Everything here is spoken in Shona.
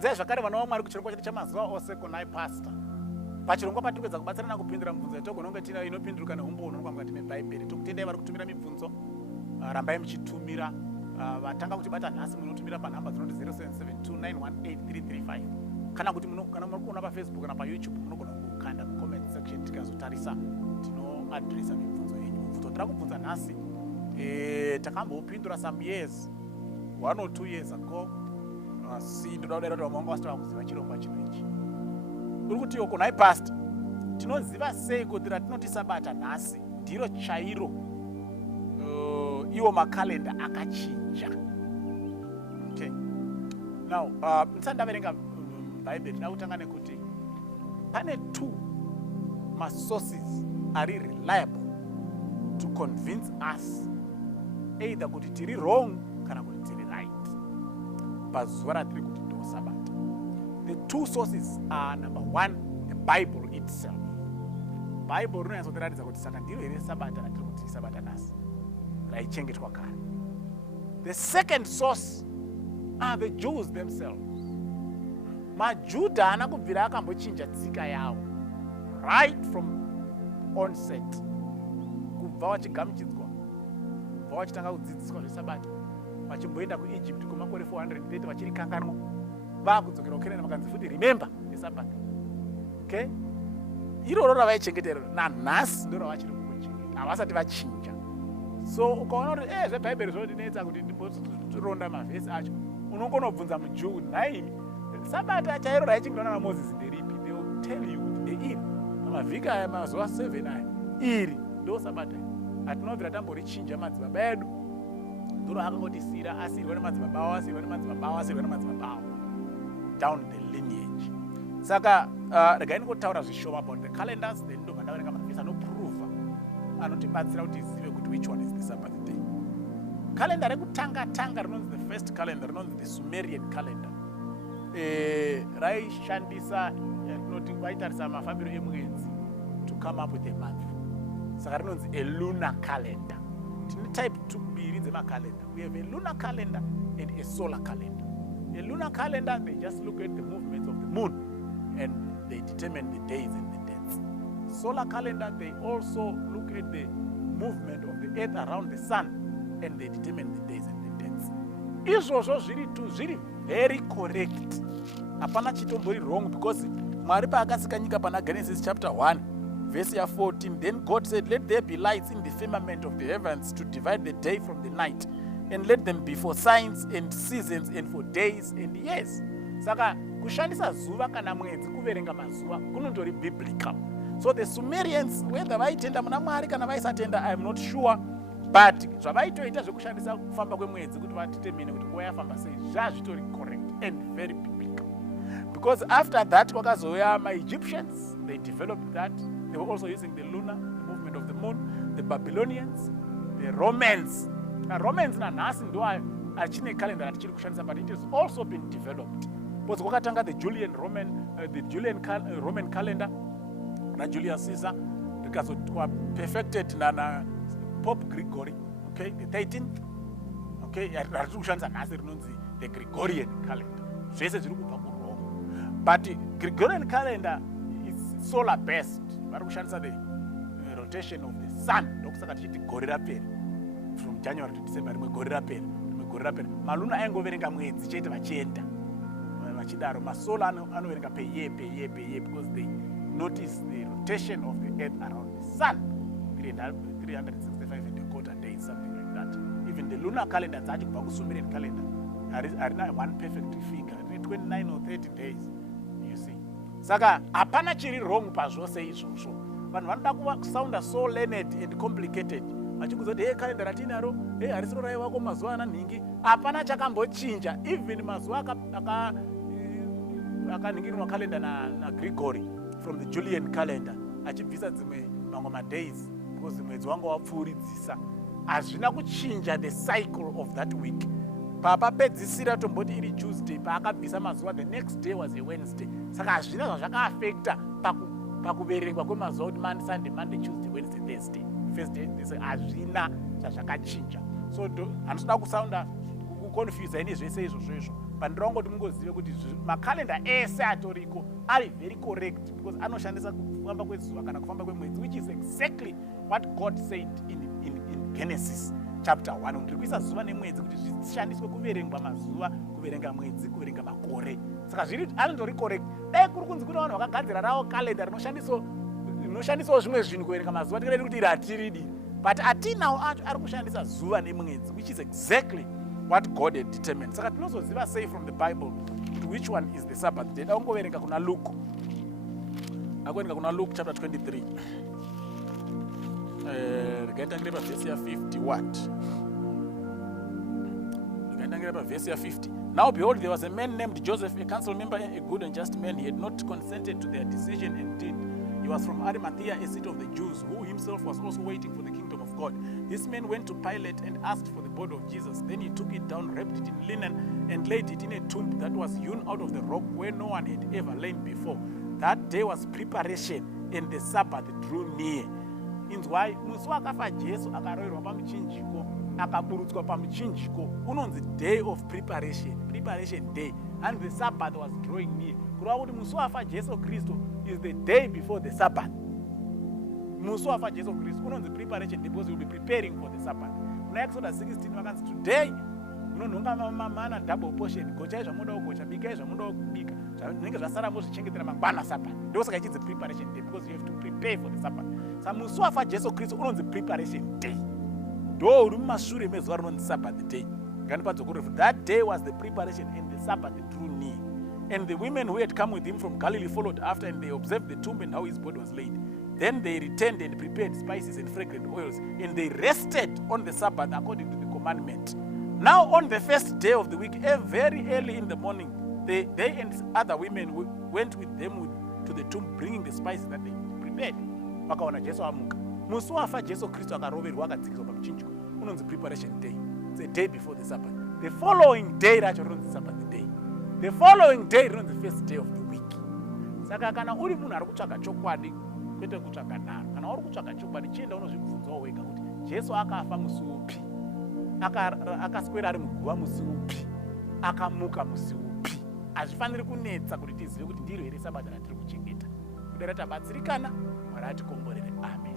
zvakare vana vaMwari kuchirongwa chedu chamazuva ose kunai pastor. Pachirongwa patikupedza kubatsirana kupindura mibvunzo yatogona kunge tina inopinduruka neumbono mukati mebhaibheri. Tokutendai vari kutumira mibvunzo, rambai muchitumira. Vatanga kutibata nhasi munotumira panhamba dzinoti 0772918335. Kana kuti kana muri kuona paFacebook kana paYouTube munogona kukanda mucomment section tikazotarisa tinoadresa mibvunzo yenyu. Mubvunzo tiri kubvunza nhasi takambopindura some years, 1 or 2 years ago. Asi ndoda kudai kuti vamwe vanga vasitava kuziva chirongwa chino ichi. Uri kuti oko nai past tinoziva sei kuti ratinoti sabata nhasi ndiro chairo iwo makalenda akachinja. Okay. Now, ndisati ndaverenga bhaibheri ndakutanga nekuti pane 2 masources ari reliable to convince us either kuti tiri wrong kana kuti tiri right pazuva ratiri kuti ndo sabata. The 2 sources are, number 1, the Bible itself. Bible rinonyatsotiratidza kuti saka ndiro here sabata ratiri kuti sabata nhasi raichengetwa kare. The second source are the Jews themselves. MaJudha haana kubvira akambochinja tsika yavo right from onset, kubva vachigamuchidzwa, kubva vachitanga kudzidziswa zvesabata, vachimboenda kuEgypt kwemakore 430 vachiri kanganwa, vakudzokera kuKenani vakanzi futi remember nesabata. Okay? Iroro ravaichengetera nanhasi ndiro ravachiri kungochengeta, havasati vachinja. So ukaona kuti zvebhaibheri zvinondinetsa kuti ndimboronda mavhesi acho, unongona kubvunza muJew, nhai sabata chairo raichengetwa naMozisi nderipi? They will tell you kuti ndeiri. Mavhiki aya mazuva 7 aya iri ndo sabata. Hatinobvira tamborichinja madzibaba edu, ndiro akangotisiyira asiyirwa nemadzibaba avo, asiyirwa nemadzibaba avo, asiyirwa nemadzibaba avo, down the lineage. Saka regai ndingotaura zvishoma about the calendars, then ndobva ndaverenga mavhesi anoprova, anotibatsira kuti tizive kuti which one is the Sabbath day. Calendar rekutanga rinonzi the first calendar, rinonzi the Sumerian calendar. Raishandisa rinoti vaitarisa mafambiro emwedzi to come up with a month. Saka rinonzi a lunar calendar. Tine type 2 mbiri dzemakalenda. We have a lunar calendar and a solar calendar. A lunar calendar, they just look at the movements of the moon and they determine the days and the dates. Solar calendar, they also look at the movement of the earth around the sun and they determine the days and the dates. Izvozvo zviri very correct. Hapana chitombori wrong, because Mwari paakasika nyika pana Genesis chapter 1 verse 14, then God said, let there be lights in the firmament of the heavens to divide the day from the night, and let them be for signs and seasons and for days and years. Saka kushandisa zuva kana mwedzi kuverenga mazuva kunondori biblical. So the Sumerians, whether vaitenda muna Mwari kana vaisatenda, I am not sure, but zvavaitoita zvekushandisa kufamba kwemwedzi kuti vatitemene kuti nguva yafamba sei, zvazvitori correct and very biblical. Because after that kwakazouya ma-Egyptians, they developed that. They were also using the lunar, the movement of the moon. The Babylonians, the Romans. Romans nanhasi ndo achine calendar atichiri kushandisa, but it has also been developed. Because kwakatanga the Julian Roman calendar naJulius Caesar, rikazotwa perfected nana Pope Gregory, okay, the 13th, okay, ratiri kushandisa nhasi rinonzi the Gregorian calendar. Zvese zviri kubva kuRome. But the Gregorian calendar is solar based. Vari kushandisa the rotation of the sun. Ndokusaka tichiti gore rapera, from January to December, rimwe gore rapera. Maluna aingoverenga mwedzi chete vachienda vachidaro. Masola anoverenga per year, because they notice the rotation of the earth around the sun. 365 and a quarter days, something like that. Even the lunar calendar dzacho kubva kuSumerian calendar harina one perfect figure, 29 or 30 days, you see. Saka hapana chiri wrong pazvose izvozvo. Vanhu vanoda kusounda so learned and complicated, vachikuzoti calendar ratinaro harisiro raiva mazuva ananhingi. Hapana chakambochinja. Even mazuva akanhingirirwa calendar na Gregory from the Julian calendar, achibvisa dzimwe mamwe madays because mwedzi wanga wapfuuridzisa, hazvina kuchinja the cycle of that week. Papapedzisira tomboti iri Tuesday, paakabvisa mazuva, the next day was a Wednesday. Saka hazvina zvazvakaafekta pakuverengwa kwemazuva kuti Monday, Sunday, Monday, Tuesday, Wednesday, Thursday, first day, hazvina zvazvakachinja. So handinoda kusaunda kuconfuse ini zvese izvozvo. pandirongoti mungozive kuti makalenda ese atoriko ari very correct because anoshandisa kufamba kwezuva kana kufamba kwemwedzi, which is exactly what God said in Genesis chapter 1. Ndiri kuisa zuva nemwedzi kuti zvishandiswe kuverengwa mazuva, kuverenga mwedzi, kuverenga makore. Saka zviri andori correct. Dai kuri kunzi kuna vanhu vakagadzira rawo kalenda rinoshandisawo zvimwe zvinhu kuverenga mazuva, tingaita kuti ratiridi. But atinawo acho ari kushandisa zuva nemwedzi, which is exactly what God had determined. Saka tinozoziva say from the Bible which one is the Sabbath day. Daungoverenga kuna Luke. Akuverenga kuna Luke chapter 23. Rikaitangire pavhesi ya50 what? Rikaitangire pavhesi ya50. Now behold, there was a man named Joseph, a council member, a good and just man. He had not consented to their decision and did. He was from Arimathea, a seat of the Jews, who himself was also waiting for the kingdom of God. This man went to Pilate and asked for the body of Jesus. Then he took it down, wrapped it in linen, and laid it in a tomb that was hewn out of the rock where no one had ever lain before. That day was preparation, and the Sabbath drew near. Inzwai, musi wakafa Jesu akaroverwa pamuchinjiko, akaburutswa pamuchinjiko, unonzi day of preparation day, and the Sabbath was drawing near. Kureva kuti musi wafa Jesu Kristu is the day before the Sabbath. Musi wafa Jesu Kristu unonzi preparation day because you will be preparing for the Sabbath. Kuna Exodus 16 vakanzi today munonhonga mana double portion, gochai zvamunoda kugocha, bikai zvamunoda kubika, zvinenge zvasara mozvichengetera mangwana Sabbath. Ndosaka ichinzi preparation day because you have to prepare for the Sabbath. Saka musi wafa Jesu Kristu unonzi preparation day. Ndo uri mumashure mezuva rinonzi Sabbath day. That day was the preparation and the Sabbath drew near. And the women who had come with him from Galilee followed after, and they observed the tomb and how his body was laid. Then they returned and prepared spices and fragrant oils, and they rested on the Sabbath according to the commandment. Now on the first day of the week, very early in the morning, they and other women went with them to the tomb, bringing the spices that they prepared. Vakaona Jesu amuka. Musi wafa Jesu Kristu akaroverwa akadzikiswa pamuchinjiko. Unonzi preparation day. It's a day before the Sabbath. The following day racho rinonzi Sabbath day. The following day rinonzi the first day of the week. Saka kana uri munhu ari kutsvaga chokwadi kwete kutsvaga nharo, kana uri kutsvaga chokwadi chienda unozvibvunzawo wega kuti Jesu akafa musi upi, akaswera ari muguva musi upi, akamuka musi upi. Hazvifaniri kunetsa kuti tizive kuti ndiro here Sabbath ratiri kuchengeta. Kudai tabatsirikana, Mwari atikomborere. Amen.